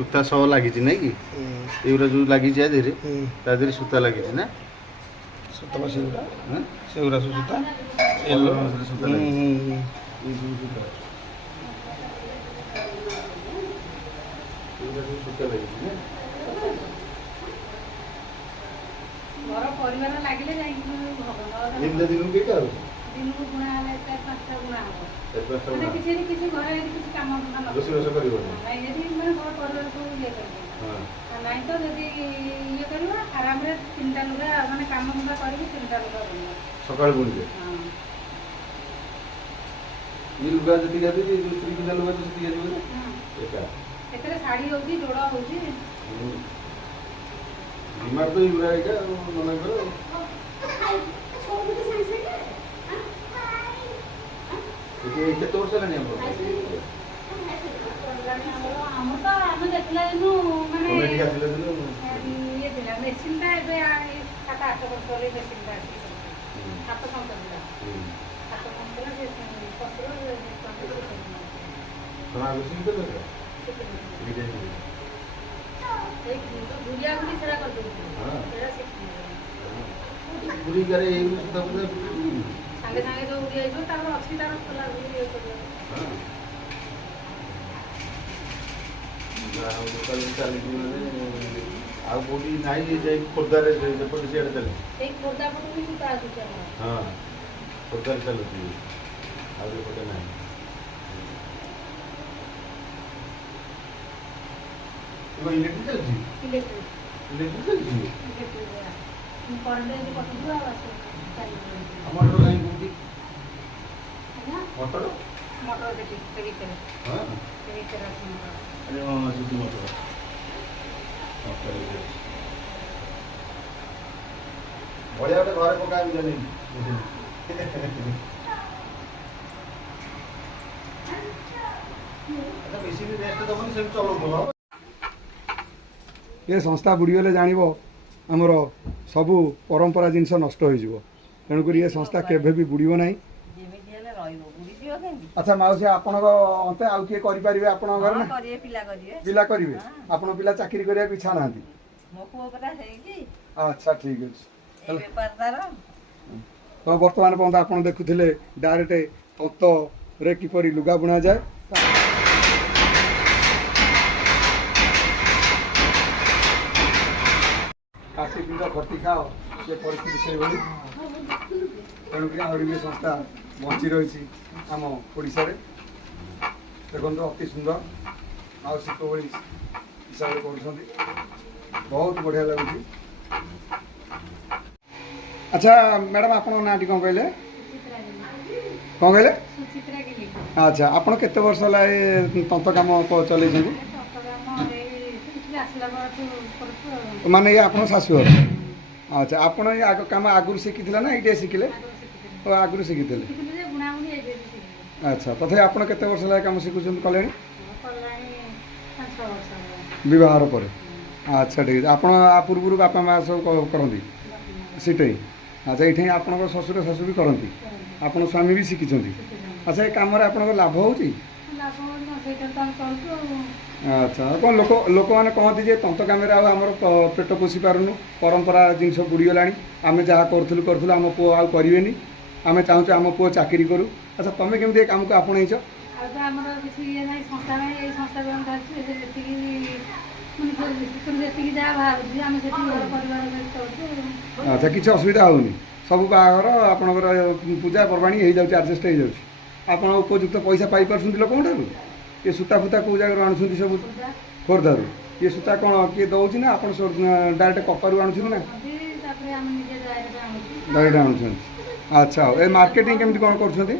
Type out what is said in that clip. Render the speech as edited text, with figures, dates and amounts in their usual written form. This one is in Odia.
सूता सब लगी ना कि एगुरा जो लगी देहरे तादेह सूता लगी ना सूता बस सेगुड़ा हाँ? सेगुड़ा सब सूता येलो सूता लगी ये सब सूता एगुरा सब सूता लगी ना घर परिवार लागिले जाइकिन हबो एमदा दिन के का दिनको गुणा हले 4-5टा गुणा हबो एतबा ମାନେ सब କିଛି ଘରେ କିଛି କାମ ଧନ୍ଦା ନ रोसे रोसे करिवो ନାଇଁ ଯଦି ମାନେ ଘର ପରିବାର ସବୁ ଇଏ କରିବେ हां ନାଇଁ ତ ଯଦି ଇଏ କରିବ ଆରାମରେ 3ଟା ଲୁଗା ମାନେ କାମ ଧନ୍ଦା କରିକି 3ଟା ଲୁଗା ବୁଣିବ सकाळ बुणी दे ହଁ ये लुगा जति गादी जो स्त्री के लुगा तो जति गादी ହଁ एका ଏଥିରେ ଶାଢ଼ୀ ହଉଛି ଯୋଡ଼ ହଉଛି बीमार तो युरा एका नना करो ये तो वर्ष लानी हमरो ଆମର ତ ଆମେ ଦେଖିଲା ଦିନୁ ମାନେ ତମେ ଟିକେ ଆସିଲେ ଦିନ ଇଏ ଥିଲା ମେସିନ୍ଟା ଏବେ 7-8 ବର୍ଷ ହେଲେ ମେସିନ୍ଟା ଆସିଛି ହାତ ସମ୍ପର୍କ ହାତ ସମ୍ପର୍କ ସେ ପତ୍ର ତମେ ଆଗୁଛି ତ କର ଏଇଟା ଏଇ ଗୁଡ଼ିଆ ଗୁଡ଼ି ସେଟା କରିଦେଉଛି ହଁ। ସେଟା ଶିଖିବ ପୁରୀ ଗାରେ ଏଇ ସୁଧା ପୁରା ସାଙ୍ଗେ ସାଙ୍ଗେ ଯୋଉ ଉଡ଼ି ଯାଇଥିବ ତାପରେ ଅଛି ତାର ଖୋଲା ଗୁଡ଼ି ଇଏ କରିବ ହଁ ଯାହା ହଉ ଦୋକାନ ଚାଲିଛି ମାନେ ଆଉ କୋଉଠି ନାହିଁ ଯାଇ ଖୋର୍ଦ୍ଧାରେ ଯେପଟେ ସିଆଡ଼େ ଚାଲିଛି ସେଇ ଖୋର୍ଦ୍ଧା ପଟୁ ବି ସୂତା ଆସୁଛି ଆମର ହଁ ଖୋର୍ଦ୍ଧାରେ ଚାଲୁଛି ଆଉ ଯେପଟେ ନାହିଁ ଏବେ ଇଲେକ୍ଟ୍ରିକ୍ ଚାଲିଛି ଇଲେକ୍ଟ୍ରିକ୍ ଇଲେକ୍ଟ୍ରିକ୍ ଚାଲିଛି କରେଣ୍ଟ ଯଦି କଟିଯିବ ଆଉ ଆସିବ ଚାଲିବ ଆମର କାହିଁ କୋଉଠି ଆଜ୍ଞା ମଟର ମଟର ସେଠି ସେ ଭିତରେ ହଁ ସେ ଭିତରେ ଅଛି ମଟର ଆରେ ହଁ ସେଠି ମଟର ମଟର ବଢ଼ିଆ ଗୋଟେ ଘରେ ପକାଇବି ଜାଣି ମେସିନ୍ ରେଷ୍ଟ ଦେବନି ସେମିତି ଚଲାଉଥିବ ଏ ସଂସ୍ଥା ବୁଡ଼ିଗଲେ ଜାଣିବ ଆମର ସବୁ ପରମ୍ପରା ଜିନିଷ ନଷ୍ଟ ହୋଇଯିବ ତେଣୁକରି ଏ ସଂସ୍ଥା କେବେ ବି ବୁଡ଼ିବ ନାହିଁ ଯେମିତି ହେଲେ ରହିବ ବୁଡ଼ିଯିବ କେମିତି ଆଚ୍ଛା ମାଉସୀ ଆପଣଙ୍କ ଅନ୍ତେ ଆଉ କିଏ କରିପାରିବେ ଆପଣଙ୍କ ଘରେ ନା କରିବେ ପିଲା କରିବେ ପିଲା କରିବେ ଆପଣ ପିଲା ଚାକିରି କରିବାକୁ ଇଚ୍ଛା ନାହାନ୍ତି ମୋ ପୁଅ ପରା ହେଇଛି ଆଚ୍ଛା ଠିକ୍ ଅଛି ଏଇ ବେପାର ତାର ତ ବର୍ତ୍ତମାନ ପର୍ଯ୍ୟନ୍ତ ଆପଣ ଦେଖୁଥିଲେ ଡାଇରେକ୍ଟ ତନ୍ତରେ କିପରି ଲୁଗା ବୁଣାଯାଏ କାଟି ପିଣ୍ଡ ଖଟି ଖାଅ ସେ ପରିସ୍ଥିତି ସେଇଭଳି ତେଣୁକରି ଆହୁରି ବି ସଂସ୍ଥା ବଞ୍ଚି ରହିଛି ଆମ ଓଡ଼ିଶାରେ ଦେଖନ୍ତୁ ଅତି ସୁନ୍ଦର ମାଉସୀ କୋଭଳି ହିସାବରେ କରୁଛନ୍ତି ବହୁତ ବଢ଼ିଆ ଲାଗୁଛି ଆଚ୍ଛା ମ୍ୟାଡ଼ାମ୍ ଆପଣଙ୍କ ନାଁଟି କ'ଣ କହିଲେ କ'ଣ କହିଲେ ସୁଚିତ୍ରା ଗିଲି ଆଚ୍ଛା ଆପଣ କେତେ ବର୍ଷ ହେଲା ଏ ତନ୍ତ କାମ ଚଲେଇଛନ୍ତି ଆସିଲା ବେଳଠୁ କରୁଛୁ ଆଉ ମାନେ ଇଏ ଆପଣଙ୍କ ଶାଶୁଘର ଆଚ୍ଛା ଆପଣ ଏ କାମ ଆଗରୁ ଶିଖିଥିଲେ ନା ଏଇଠି ଶିଖିଲେ ଓ ଆଗରୁ ଶିଖିଥିଲେ ଶିଖିଥିଲି ଯେ ବୁଣାବୁଣି ଏବେ ବି ଶିଖିଲି ଆଚ୍ଛା ତଥାପି ଆପଣ କେତେ ବର୍ଷ ହେଲା ଏ କାମ ଶିଖୁଛନ୍ତି କଲେଣି କଲାଣି 5-6 ବର୍ଷ ହେବ ବିବାହର ପରେ ଆଚ୍ଛା ଠିକ୍ ଅଛି ଆପଣ ଆ ପୂର୍ବରୁ ବାପା ମା ସବୁ କରନ୍ତି ସେଠି ଆଚ୍ଛା ଏଇଠି ଆପଣଙ୍କ ଶ୍ୱଶୁର ଶାଶୁ ବି କରନ୍ତି ଆପଣ ସ୍ୱାମୀ ବି ଶିଖିଛନ୍ତି ଆଚ୍ଛା ଏ କାମରେ ଆପଣଙ୍କ ଲାଭ ହେଉଛି ଲାଭ ହେଉଛି କ'ଣ ସେଇଟା ତ ଆମେ କରୁଛୁ ଆଉ ଆଚ୍ଛା କ'ଣ ଲୋକମାନେ କହନ୍ତି ଯେ ତନ୍ତ କାମରେ ଆଉ ଆମର ପେଟ ପୋଷି ପାରୁନୁ ପରମ୍ପରା ଜିନିଷ ବୁଡ଼ିଗଲାଣି ଆମେ ଯାହା କରୁଥିଲୁ ଆମ ପୁଅ ଆଉ କରିବେନି ଆମେ ଚାହୁଁଛୁ ଆମ ପୁଅ ଚାକିରି କରୁ ଆଚ୍ଛା ତମେ କେମିତି ଏ କାମକୁ ଆପଣେଇଛ ଆଉ ତ ଆମର କିଛି ଇଏ ନାହିଁ ସଂସ୍ଥା ନାହିଁ ଏଇ ସଂସ୍ଥା ଆମେ ଧରିଛୁ ଯେତିକି ମାନେ ସେଥିରୁ ଯେତିକି ଯାହା ବାହାରୁଛି ଆମେ ସେଠି ଘର ପରିବାର କରୁଛୁ ଆଚ୍ଛା କିଛି ଅସୁବିଧା ହେଉନି ସବୁ ବାହାଘର ଆପଣଙ୍କର ପୂଜା ପର୍ବାଣୀ ହେଇଯାଉଛି ଆଡ଼ଜଷ୍ଟ ହେଇଯାଉଛି ଆପଣ ଉପଯୁକ୍ତ ପଇସା ପାଇପାରୁଛନ୍ତି ଲୋକଙ୍କ ଠାରୁ ଏ ସୂତା ଫୁତା କେଉଁ ଜାଗାରୁ ଆଣୁଛନ୍ତି ସବୁ ଖୋର୍ଦ୍ଧାରୁ ଏ ସୂତା କ'ଣ କିଏ ଦେଉଛି ନା ଆପଣ ଡାଇରେକ୍ଟ କପାରୁ ଆଣୁଛନ୍ତି ନା ତାପରେ ଆମେ ନିଜେ ଡାଇରେକ୍ଟ ଆଣୁଛୁ ଡାଇରେକ୍ଟ ଆଣୁଛନ୍ତି ଆଚ୍ଛା ହଉ ଏ ମାର୍କେଟିଂ କେମିତି କ'ଣ କରୁଛନ୍ତି